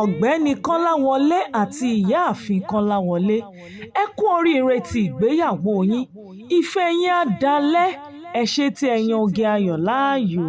ọ̀gbẹ́ni kọ́láwọlé àti ìyáàfin kọ́láwọlé ẹ kú oríire ti ìgbéyàwó yín ìfẹ́ yín á dalẹ̀ ẹ ṣe tí ẹ yan oge ayọ̀ láàyò.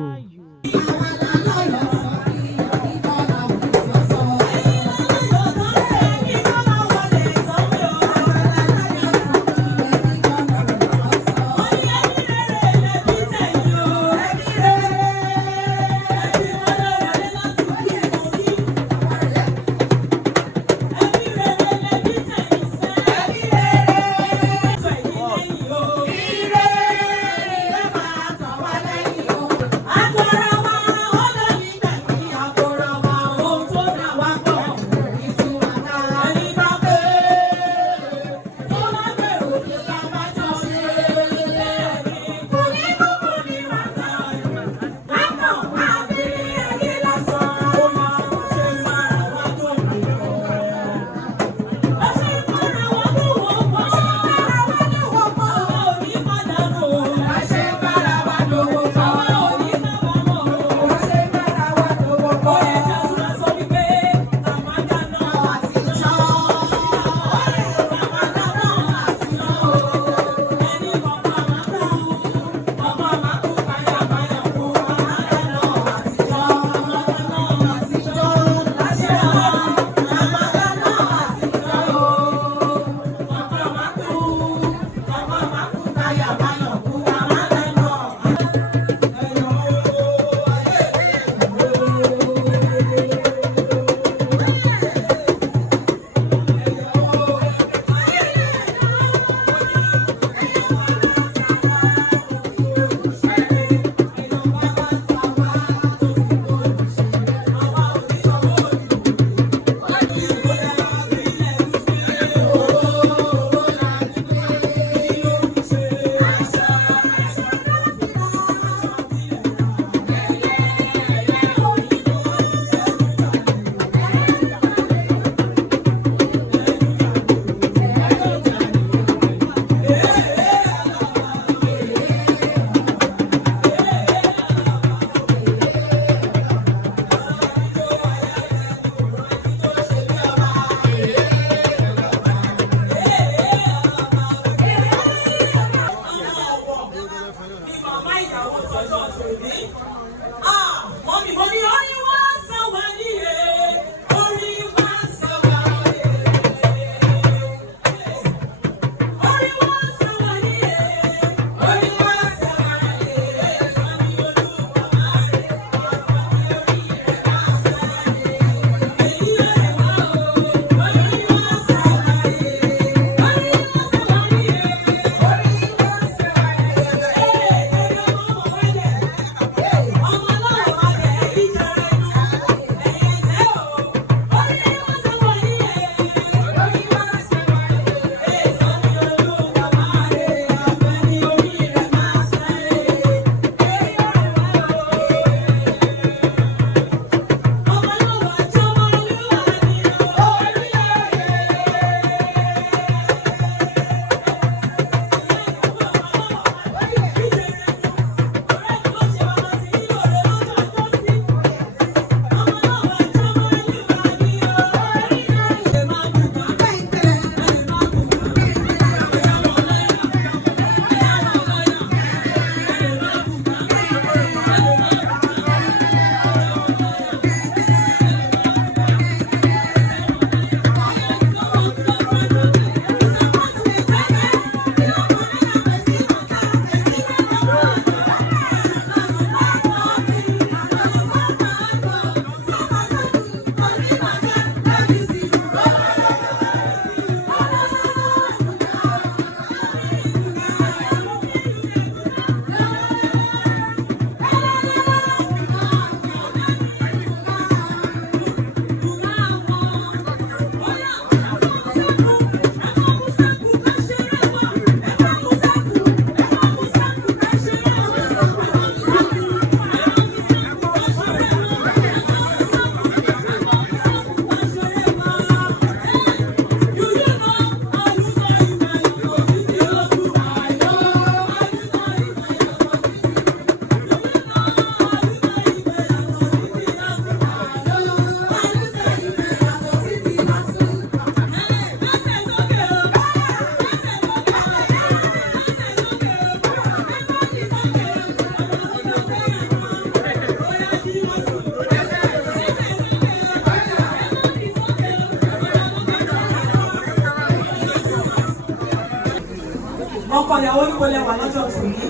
ìyàwó níbo lẹ wà lọ́jọ́ tòní.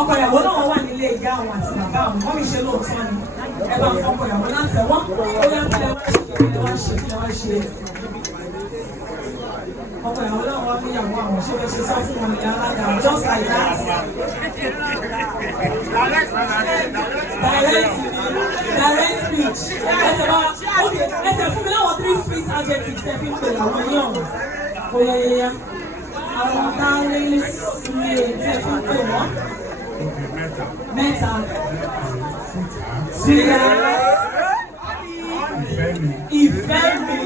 Ọkọ ìyàwó náà wà nílé ìyá àwọn àti bàbá àwọn. Wọ́n mi ṣe lóòótọ́ ni. Ẹ bá fún ọkọ ìyàwó láti ẹ̀wọ́n. Ó yá kí lẹ wá ṣe kí lẹ wá ṣe. Ọkọ ìyàwó náà wá níyàwó àwọn ṣé fẹ́ ṣe sọ fún wọn ìyá alága just like that. Direct speech. Ẹsẹ̀ fún mi láwọn 3 sweet adjectives ẹ fi ń pè àwọn yín ọ̀hún. Oyeyeye. Àwọn darling sweet ẹ fi ń pè wọ́n. Mẹ́ta. Sweetheart. Ìfẹ́ mi.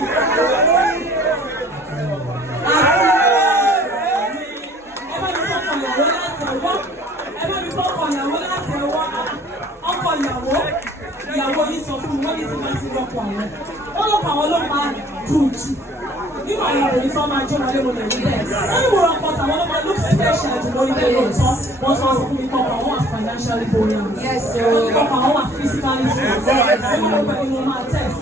Ìyàwó yìí sọ fún mi wọ́n ní tí wọ́n ti lọ́pọ̀ àwọn. Wọ́n lọ́pọ̀ àwọn ló máa dùn jù. Nínú àwọn ìròyìn tí wọ́n máa jó wọlé wọlé níbẹ̀. Wọ́n ní wọ́n ọkọ̀ tàwọn ló máa look special jù lórí ilé ìtọ́. Wọ́n sọ fún mi kọ́kọ́ àwọn wà financially buoyant. Kọ́kọ́ àwọn wà physically fit. Wọ́n ló pẹ̀lú mo máa test.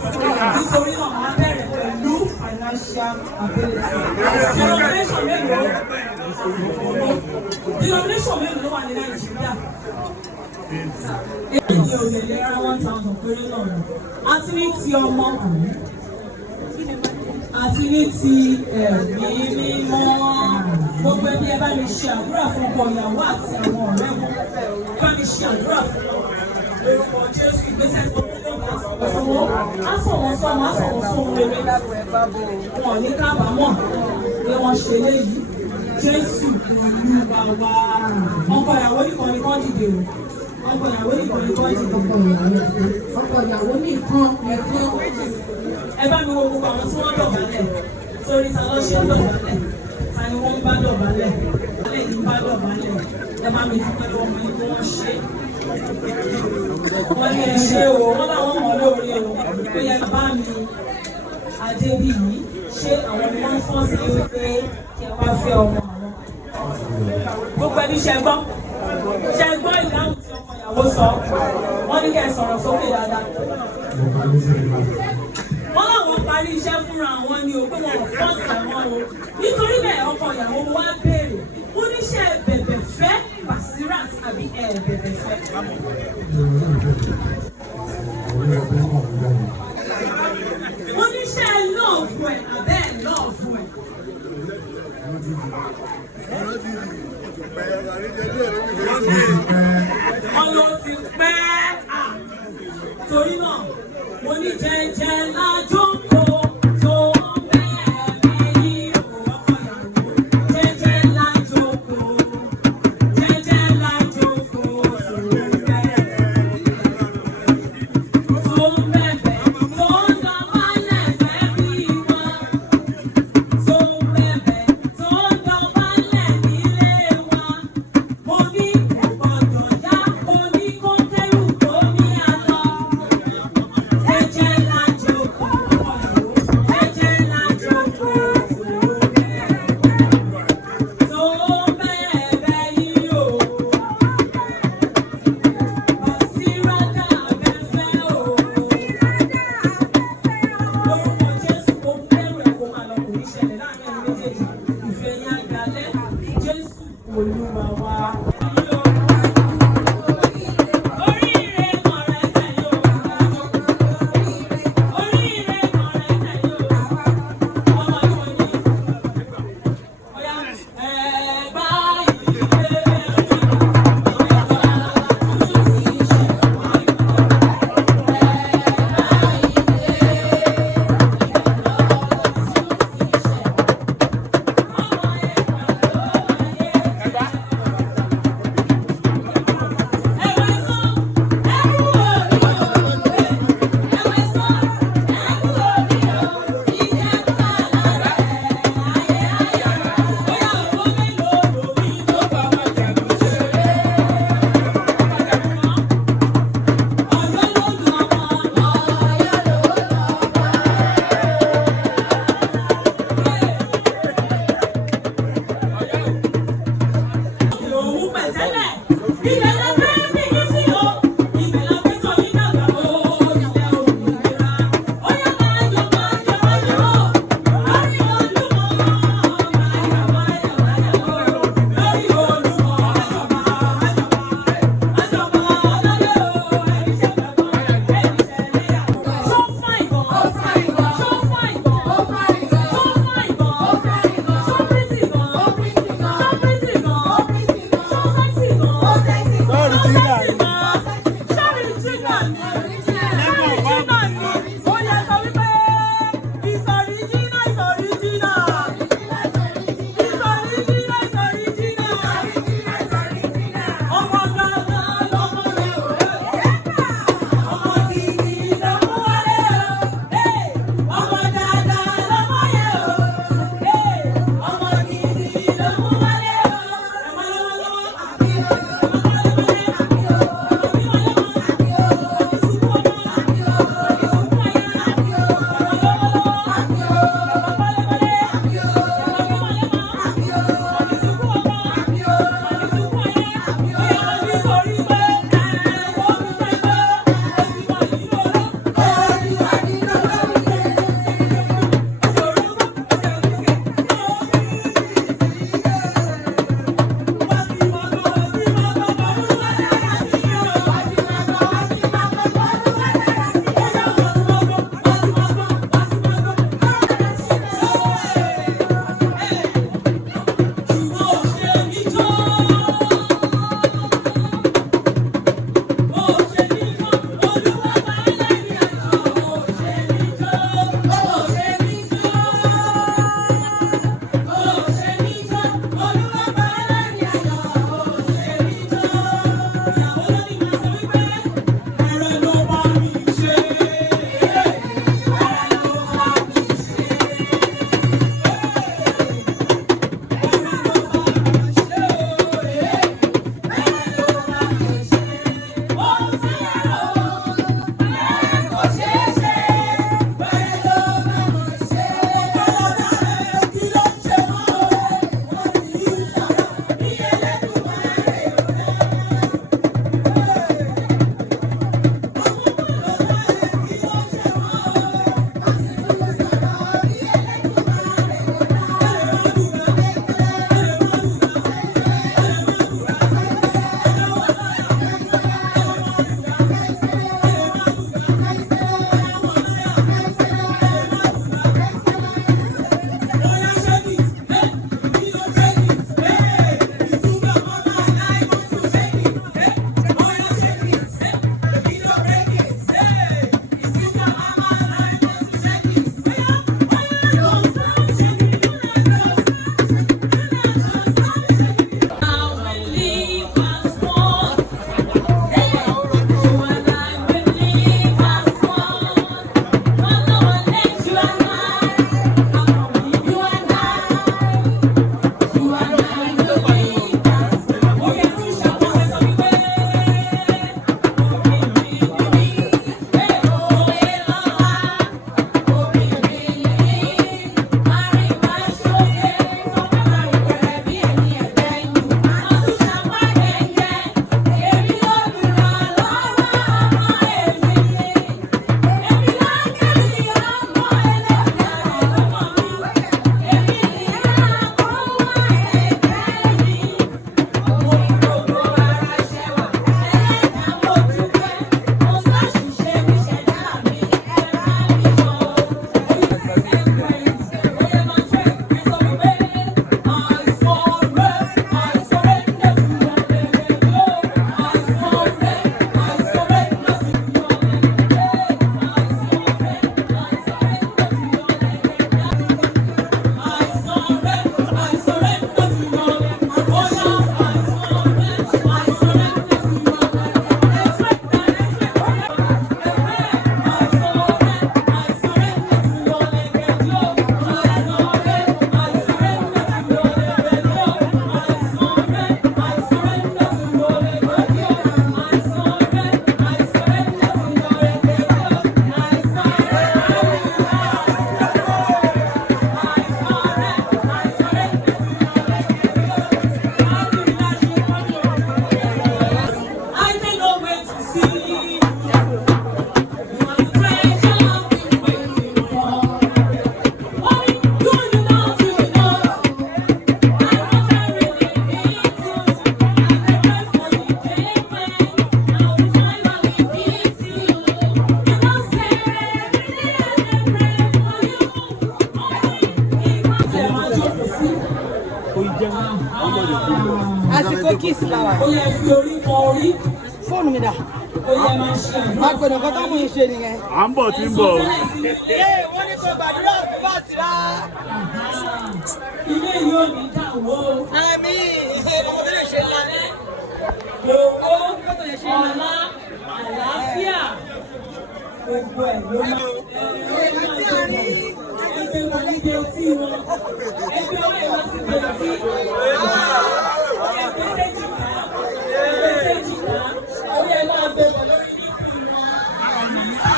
Nítorí náà máa bẹ̀rẹ̀ pẹ̀lú financial ability. Denomination mélòó ló wà ní Nàìjíríà? Èyí ò lè lé ara 1,000 péré náà lọ. Àti ní ti ọmọ àti ní ti ẹ̀mí mímọ́. Gbogbo ẹbí ẹ bá mi ṣe àdúrà fún ọkọ ìyàwó àti àwọn ọ̀rẹ́ wọn. Ẹ bá mi ṣe àdúrà fún wọn. Orúkọ Jésù ìgbésẹ̀ tó kún lóògùn àsọ̀wọ́. Á sọ̀ wọ́n sọ́mọ́, á sọ̀ wọ́n sóhun rere. Wọn ò ní kábàámọ̀ pé wọ́n ṣe léyìí. Jésù Olúwa wa. Ọkọ ìyàwó nìkan ni kán dìde o. Ọkọ ìyàwó nìkan ni kán dìde. Ọkọ ìyàwó nìkan. Ẹ bá mi wo gbogbo àwọn tí wọ́n dọ̀bálẹ̀. Torí ta ló ṣe ń dọ̀bálẹ̀? Ta ni wọ́n ń bá dọ̀bálẹ̀? Alẹ́ yìí ń bá dọ̀bálẹ̀. Ẹ bá mi fún pẹ̀lú ọmọ yìí kí wọ́n ṣe. Wọ́n ní ẹ ṣe o, wọ́n láwọn mọ̀ lórí o. Pé ẹ bá mi Adébíyì ṣé àwọn ni wọ́n fọ́ sí wípé kí ẹ wá fẹ́ ọmọ àwọn. Gbogbo ẹbí ṣe gbọ́. Ṣe gbọ́ ìdáhùn tí ọkọ ìyàwó sọ. Wọ́n ní kẹ́ ẹ sọ̀rọ̀ sókè dáadáa. Wọ́n láwọn parí iṣẹ́ fúnra àwọn ni o pé wọn ò fọ́ọ̀sì àwọn o. Nítorí bẹ́ẹ̀ ọkọ ìyàwó mo wá béèrè. Ó ní ṣe bẹ̀bẹ̀ fẹ́ Basirat àbí bẹ̀bẹ̀ fẹ́. Ó ní ṣe lọ́ọ̀fù ẹ̀ àbẹ́ lọ́ọ̀fù ẹ̀. Ọlọ́ ti pẹ́ torí náà mo ní jẹ́jẹ́ lájókòó tó bẹ́ẹ̀ yí ọkọ ìyàwó jẹ́jẹ́ lájókòó jẹ́jẹ́ lájókòó tó bẹ́ẹ̀ tó ń dọ̀bálẹ̀ fẹ́ bí wọn tó bẹ̀bẹ̀ tó ń dọ̀bálẹ̀ nílé wa mo ní ọ̀gbọ̀dọ̀ yá mo ní kó kẹ́rù tó ní àlọ́ jẹ́jẹ́ lájókòó. kíìsì lára. Ó yẹ fi orí kan orí. Fóònù mi dà. Ó yẹ máa ṣe àdúrà. Má pè nǹkan tó mú yín ṣe nìyẹn. À ń bọ̀ tí ń bọ̀. Wọ́n ní kó gbàdúrà fún bàtì rà. Ilé yóò ní dàwó. Àmì ìṣe ọmọ tó lè ṣe lálẹ́. Owó, ọlá, àlàáfíà. Gbogbo ẹ̀ ló máa. Ẹgbẹ́ wọn ní de etí wọn. Ẹgbẹ́ wọn yẹn wá sí de etí. Ẹgbẹ́ sẹ́jìká. Ẹgbẹ́ sẹ́jìká. Ó yẹ máa gbé wọn lórí nípìn wọn.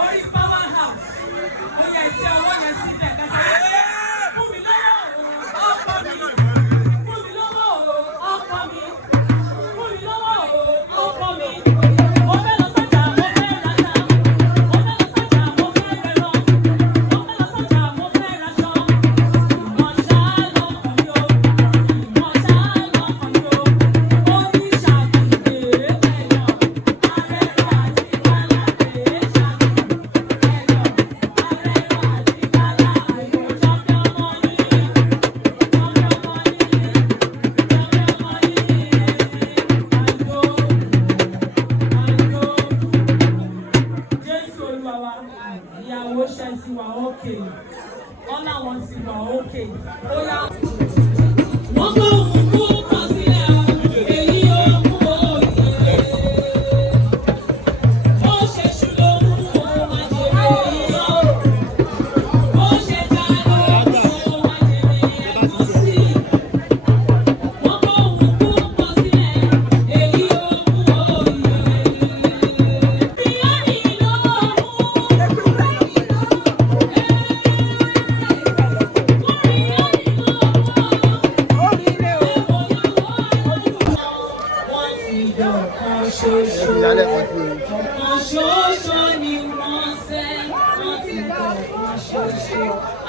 Orí power house. Ó yẹ tí ọwọ́ yẹn síbẹ̀ kẹsàn-án. Fún mi lọ́wọ́ ọkọ mi. Fún mi lọ́wọ́ ọkọ mi. Fún mi lọ́wọ́ ọkọ mi. Mo fẹ́ lọ sọ́jà, mo fẹ́ rajà. Mo fẹ́ lọ sọ́jà, mo fẹ́ rẹran. Mo fẹ́ lọ sọ́jà, mo fẹ́ raṣọ. Ìmọ̀ṣá lọkàn mi o. Ìmọ̀ṣá lọkàn mi o. Ó ní ṣàkìdé ẹ̀yàn. Arẹ́rẹ́ àti kálàdé ṣàkìdé. Ìyàwó ṣe ti wà ókè, wọ́n láwọn ti wà ókè. Ó yá. Wọ́n kó òun kú kan sílẹ̀ o, èyí ó mú òye. Ó ṣe ṣù lóhùn òun máa jèrè iyọ̀. Ó ṣe já lóhùn òun máa jèrè ẹ̀kọ́ sí. Wọ́n kó òun kú kan sílẹ̀, èyí ó mú òye. Bí ó ní lọ́wọ́ mú. Ọ̀kan ṣoṣo ni wọ́n ṣe, wọ́n ti lọ ọ̀kan ṣoṣo.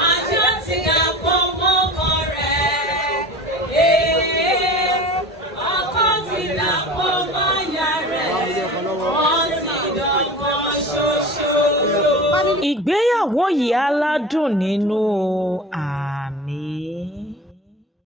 Ajá ti àpò mọ́kàn rẹ̀, ọkọ ti dàpọ̀ mọ́yà rẹ̀, wọ́n ti dọ̀kan ṣoṣo. ìgbéyàwó yìí aládùn nínú